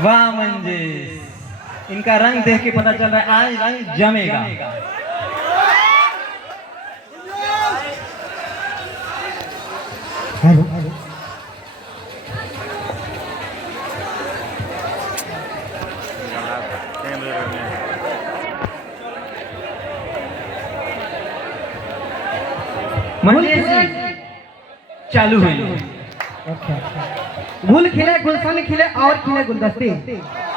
वाह मंजेश, इनका रंग देख के पता चल रहा है आज रंग जमेगा। हेलो हेलो मंजेश जी चालू हुई। अच्छा गुल खिले गुलशन खिले और खिले गुलदस्ते,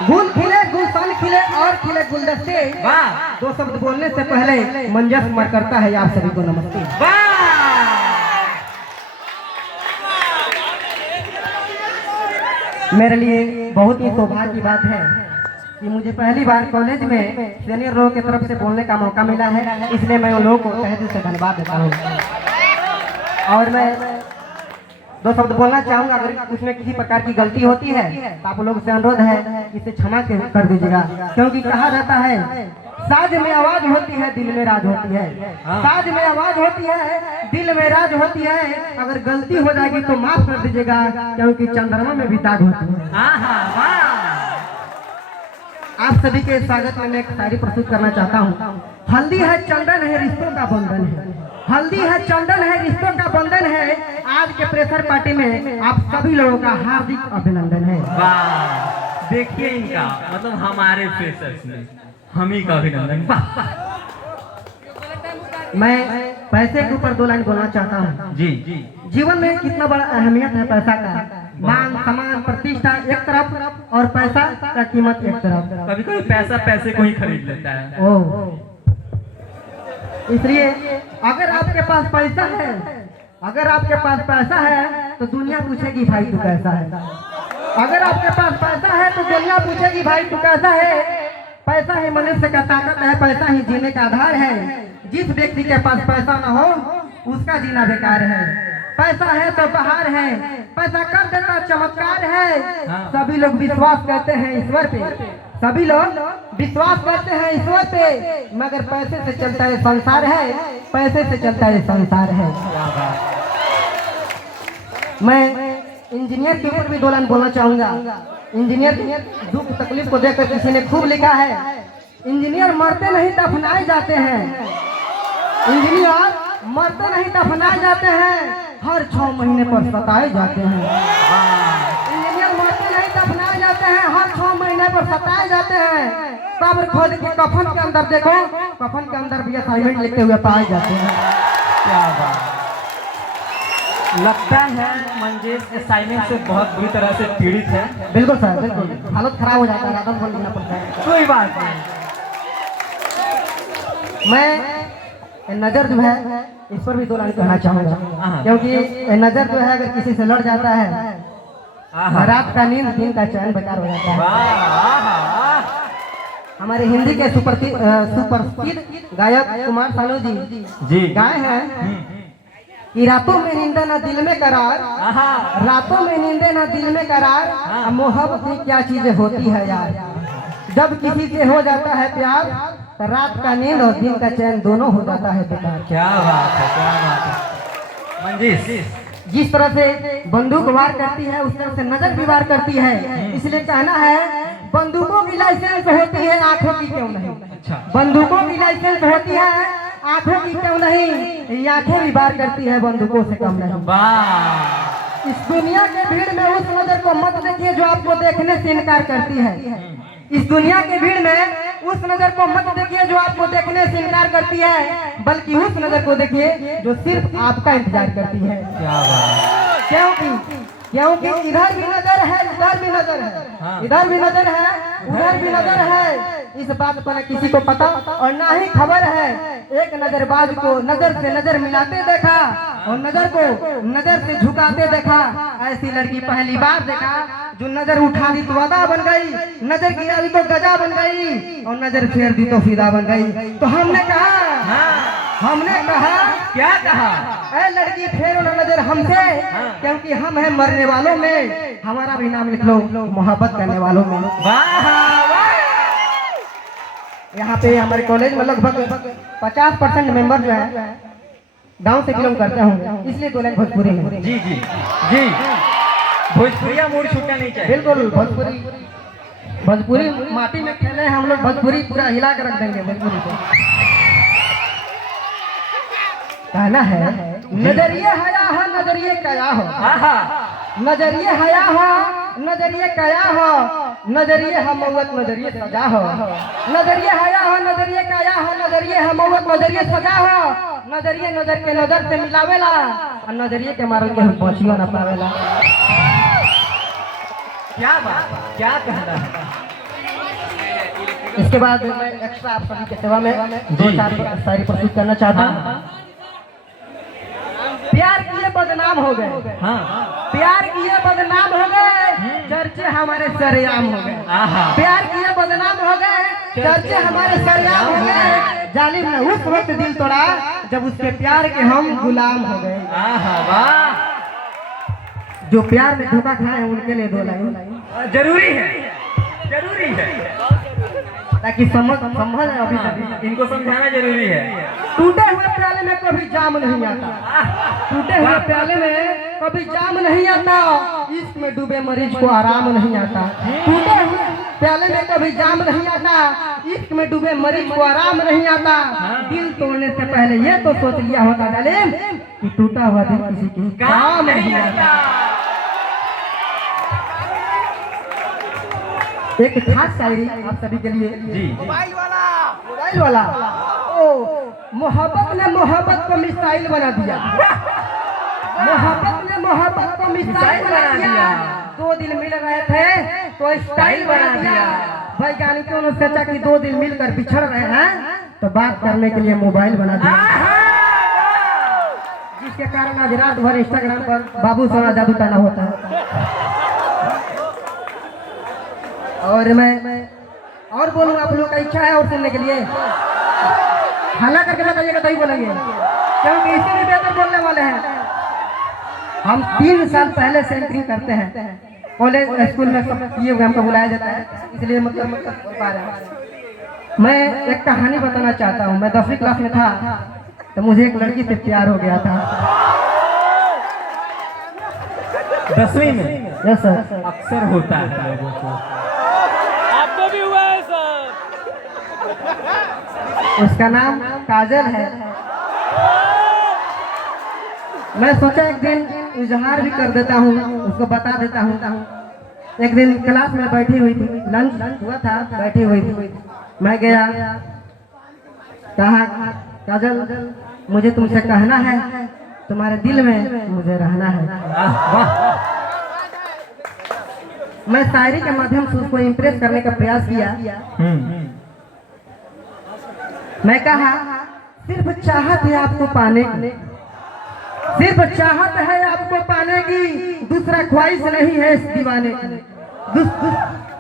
गुल खिले गुलशन खिले और खिले गुलदस्ते। वाह दो शब्द बोलने से पहले मंजस मर करता है आप सभी को नमस्ते। वाह मेरे लिए बहुत ही सौभाग्य की बात है कि मुझे पहली बार कॉलेज में सीनियर लोगों की तरफ से बोलने का मौका मिला है, इसलिए मैं उन लोगों को तहे दिल से धन्यवाद देता हूँ। और मैं दो शब्द बोलना चाहूंगा, अगर उसमें किसी प्रकार की गलती होती है तो आप लोगों से अनुरोध है इसे क्षमा कर दीजिएगा, क्योंकि कहा जाता है साज में आवाज होती है दिल में राज होती है, साज में आवाज होती है दिल में राज होती है। अगर गलती हो जाएगी तो माफ कर दीजिएगा, क्योंकि चंद्रमा में भी दाग होती है। आप सभी के स्वागत में मैं एक शायरी प्रस्तुत करना चाहता हूँ। हल्दी है चंदन है रिश्तों का बंधन है, हल्दी है चंदन है रिश्तों का बंधन है। आज के प्रेशर पार्टी में आप सभी लोगों का हार्दिक अभिनंदन है। वाह देखिए इनका मतलब हमारे फ्रेशर्स में हम ही का अभिनंदन। मैं पैसे के ऊपर दो लाइन बोलना चाहता हूँ। जी जी जीवन में कितना बड़ा अहमियत है पैसा का। मान सम्मान प्रतिष्ठा एक तरफ और पैसा का कीमत एक तरफ। कभी कभी पैसा पैसे को ही खरीद लेता है। ओ इसलिए अगर आपके पास पैसा है, अगर आपके पास पैसा है तो दुनिया पूछेगी भाई तू कैसा है। अगर आपके पास पैसा है तो दुनिया पूछेगी भाई तू कैसा है। पैसा ही मनुष्य का ताकत है, पैसा ही जीने का आधार है। जिस व्यक्ति के पास पैसा न हो उसका जीना बेकार है। पैसा है तो बहार है, पैसा कर देता चमत्कार है। सभी लोग विश्वास करते हैं ईश्वर पे, सभी लोग विश्वास करते हैं ईश्वर पे, मगर पैसे से चलता है संसार है, पैसे से चलता है संसार है। मैं इंजीनियर के ऊपर भी दो लाइन बोलना चाहूंगा। इंजीनियर दुख तकलीफ को देखकर किसी ने खूब लिखा है, इंजीनियर मरते नहीं दफनाए जाते हैं, इंजीनियर मरते नहीं दफनाए जाते हैं, हर 6 महीने पर सताए जाते हैं। इंजीनियर मरते नहीं दफनाए जाते हैं, हर 6 महीने पर सताए जाते हैं। कब्र खोद के कफन के अंदर देखो, कफन के अंदर भी असाइनमेंट लिखते हुए पाए जाते हैं। क्या बात, लगता है मंजेश असाइनमेंट से बहुत बुरी तरह से पीड़ित है। बिल्कुल सर, बिल्कुल हालत खराब हो जाता है, आदम बोल देना पड़ता है। कोई बात नहीं। मैं नजर जो है इस पर भी दो लाइन कहना चाहूंगा, क्योंकि नजर जो है अगर किसी से लड़ जाता है, रात का नींद दिन का चैन बेकार हो जाता है। हमारे हिंदी के सुप्रसिद्ध गायक कुमार सानू जी गाए हैं कि रातों में नींदे ना दिल में करार, रातों में नींदे ना दिल में करार, मोहब्बत ही क्या चीजें होती है यार। जब किसी से हो जाता है प्यार तो रात का नींद और दिन का चैन दोनों हो जाता है बेकार। क्या बात है, क्या बात है मंजेश। जिस तरह से बंदूक वार करती है उस तरह से नजर भी वार करती है, इसलिए कहना है बंदूकों की लाइसेंस होती है आंखों की क्यों नहीं। बंदूकों की लाइसेंस होती है आंखों की क्यों नहीं, आंखें भी वार करती है बंदूकों से कम नहीं। वाह इस दुनिया के भीड़ में उस नजर को मत देखिए जो आपको देखने से इनकार करती है। इस दुनिया के भीड़ में उस नजर को मत देखिए जो आपको देखने से इनकार करती है, बल्कि उस नजर को देखिए जो सिर्फ आपका इंतजार करती है। क्या बात, क्योंकि इधर भी नजर है उधर भी नजर है, इधर भी नजर है उधर भी नजर है। इस बात पर किसी को पता और ना ही खबर है। एक नजरबाज को नजर से नजर मिलाते देखा और नजर को नजर से झुकाते देखा। ऐसी लड़की पहली बार देखा जो नजर उठा दी तो अदा बन गई, नजर गिरा दी तो गजा बन गई और नजर फेर दी तो फिदा बन गई। तो हमने कहा क्या कहा, ऐ लड़की फेरो न नजर हमसे, क्योंकि हम हैं मरने वालों में, हमारा भी नाम लिख लो मोहब्बत करने वालों में। यहाँ पे हमारे कॉलेज में लगभग 50% मेंबर जो है गांव से बिलोंग करते होंगे, इसलिए दो लाइन भोजपुरी में। जी जी जी, भोजपुरिया मूड छूटना नहीं चाहिए। बिल्कुल भोजपुरी भोजपुरी माटी में खेले हम लोग, भोजपुरी पूरा हिला कर रख देंगे भोजपुरी को। कहना है नजरिए हया हो नजरिए कया हो, नजरिए हया हो नजरिए कया हो, नजरिए हमवत नजरिए सजा हो, नजरिए हया हो नजरिए कया हो, नजरिए हमवत नजरिए सजा हो, नजरिए नजर के नजर से मिलावेला और नजरिए के मारल के हम पहुंचियो ना पावेला। क्या बात, क्या कहना है। इसके बाद मैं एक्स्ट्रा आप सभी के सेवा में दो चार शायरी प्रस्तुत करना चाहता हूँ। प्यार किए बदनाम हो गए, हाँ प्यार किए बदनाम हो गए, चर्चे हमारे सरेआम हो गए। प्यार किए बदनाम हो गए, चर्चे हमारे सरेआम हो गए। जालिम ने उस वक्त दिल तोड़ा जब उसके प्यार के हम गुलाम हो गए। वाह, जो प्यार में धोखा खाए उनके लिए दो लाइन जरूरी है, जरूरी है, ताकि समझ अभी तक इनको समझाना जरूरी है। टूटे हुए प्याले में कभी जाम नहीं आता, टूटे हुए प्याले में कभी जाम नहीं आता, इश्क में डूबे मरीज को आराम नहीं आता। टूटे हुए प्याले में कभी जाम नहीं आता, इश्क में डूबे मरीज को आराम नहीं आता। दिल तोड़ने से पहले ये तो सोच लिया होता जालिम कि टूटा हुआ दिल किसी की काम नहीं आता। एक खास शायरी आप सभी के लिए। जी, मोबाइल वाला ओ मोहब्बत ने मोहब्बत को मिसाइल बना दिया, मोहब्बत ने मोहब्बत को मिसाइल बना दिया। दो दिल मिल रहे थे तो स्टाइल बना दिया। वैज्ञानिकों ने सोचा कि दो दिल मिलकर बिछड़ रहे हैं तो बात करने के लिए मोबाइल बना दिया, जिसके कारण आज रात भर इंस्टाग्राम पर बाबू सोना जादू टना होता है। और मैं और बोलूँ, आप लोगों का इच्छा है और सुनने के लिए हल्ला करके बताइएगा तभी बोलेंगे, क्योंकि इसी में बेहतर बोलने वाले हैं। हम 3 साल पहले से एंकरिंग करते हैं, कॉलेज स्कूल में सब किए हुए हमको बुलाया जाता है, इसलिए मतलब बोल पा रहे हैं। मैं एक कहानी बताना चाहता हूँ। मैं 10वीं क्लास में था तो मुझे एक लड़की से प्यार हो गया था। 10वीं में? Yes sir. अक्सर होता है लोगों को। आपको भी हुआ है सर? उसका नाम काजल है। मैं सोचा एक दिन इजहार भी कर देता हूँ, उसको बता देता हूँ। एक दिन क्लास में बैठी हुई थी, लंच हुआ था, बैठी हुई थी। मैं गया, कहा काजल मुझे तुमसे कहना है, तुम्हारे दिल में मुझे रहना है। मैं शायरी के माध्यम से उसको इम्प्रेस करने का प्रयास किया। मैं कहा सिर्फ चाहत है आपको पाने की, सिर्फ चाहत है आपको पाने की, दूसरा ख्वाहिश नहीं है इस दीवाने की।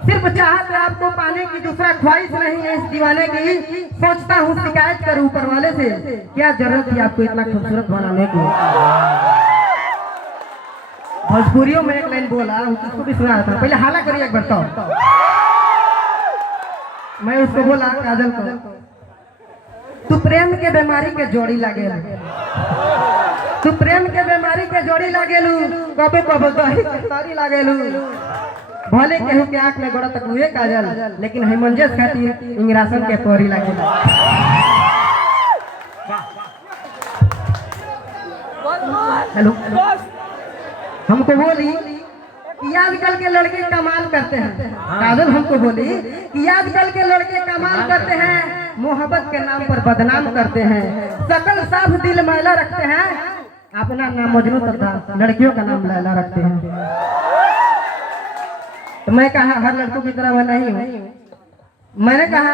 सिर्फ चाहत है आपको पाने की, दूसरा ख्वाहिश नहीं है इस दीवाने की। सोचता हूँ शिकायत करूँ ऊपर वाले से, क्या जरूरत थी आपको इतना खूबसूरत बनाने की। भोजपुरियों में एक लाइन बोला, उसको भी सुना था, पहले हाला करिए एक बार तो। मैं उसको बोला काजल को, तू प्रेम के बीमारी के जोड़ी लागे, तू प्रेम के बीमारी के जोड़ी लागेलू, कबो कबो दही तरकारी लागेलू। भले केहू के आंख में गोड़ा तक हुए काजल, लेकिन हेमंजस खातिर इंग्रासन के परी लागेला। हेलो, हमको बोली कि आजकल के लड़के कमाल करते हैं। काजल हमको बोली कि आजकल के लड़के कमाल करते हैं, मोहब्बत के नाम पर बदनाम करते हैं, सकल साफ दिल मैला रखते हैं, अपना नाम मजनू तथा लड़कियों का नाम लैला रखते हैं। तो मैं कहा हर लड़कों की तरह मैं नहीं हूँ। मैंने कहा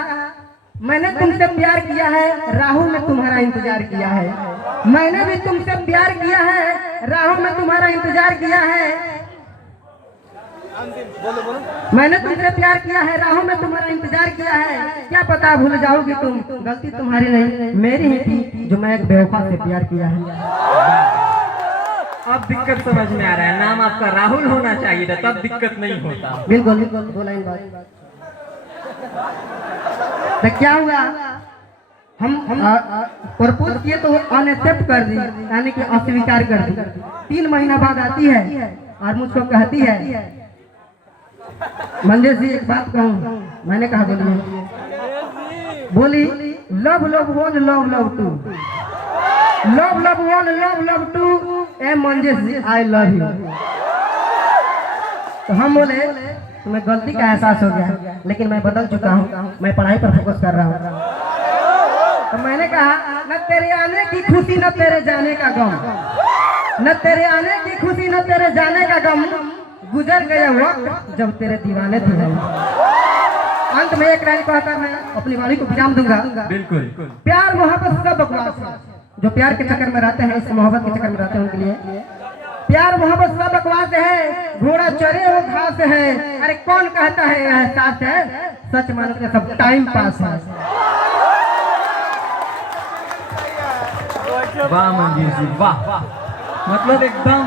मैंने तुमसे प्यार किया है, राहों में तुम्हारा इंतजार किया है। मैंने भी तुमसे प्यार किया है, राहों में तुम्हारा इंतजार किया है। मैंने तुमसे प्यार किया है, राहों में तुम्हारा इंतजार किया है। क्या पता भूल जाओगी तुम, गलती तुम्हारी नहीं मेरी ही थी, जो मैं एक बेवफा से प्यार किया है। अब दिक्कत समझ में आ रहा है, नाम आपका राहुल होना चाहिए था, तब दिक्कत नहीं होता। बिल्कुल बिल्कुल, दो लाइन बात। तो क्या हुआ, हम प्रपोज किए तो अनएक्सेप्ट कर दी, यानी कि अस्वीकार कर दी। 3 महीना बाद आती है और मुझको कहती है मंदिर जी एक बात कहूँ, मैंने कहा बोली love love one love love two, love love one love love two, ए Manjesh ji I love you. तो हम बोले तुम्हें गलती का एहसास हो गया, लेकिन मैं बदल चुका हूँ, मैं पढ़ाई पर फोकस कर रहा हूँ। तो मैंने कहा न तेरे आने की खुशी न तेरे जाने का गम, न तेरे आने की खुशी न तेरे जाने का गम, गुजर गया वक्त जब तेरे दीवाने थे हम। अंत में एक लाइन कहकर मैं अपनी वाणी को विराम दूंगा। बिल्कुल। प्यार मोहब्बत सब बकवास है, जो प्यार के चक्कर में रहते हैं, इस मोहब्बत के चक्कर में रहते हैं, उनके लिए प्यार मोहब्बत सब बकवास है, घोड़ा चरे वो घास है, अरे कौन कहता है एहसास है, सच मानते सब टाइम पास है। वाह मंजीर जी वाह, मतलब एकदम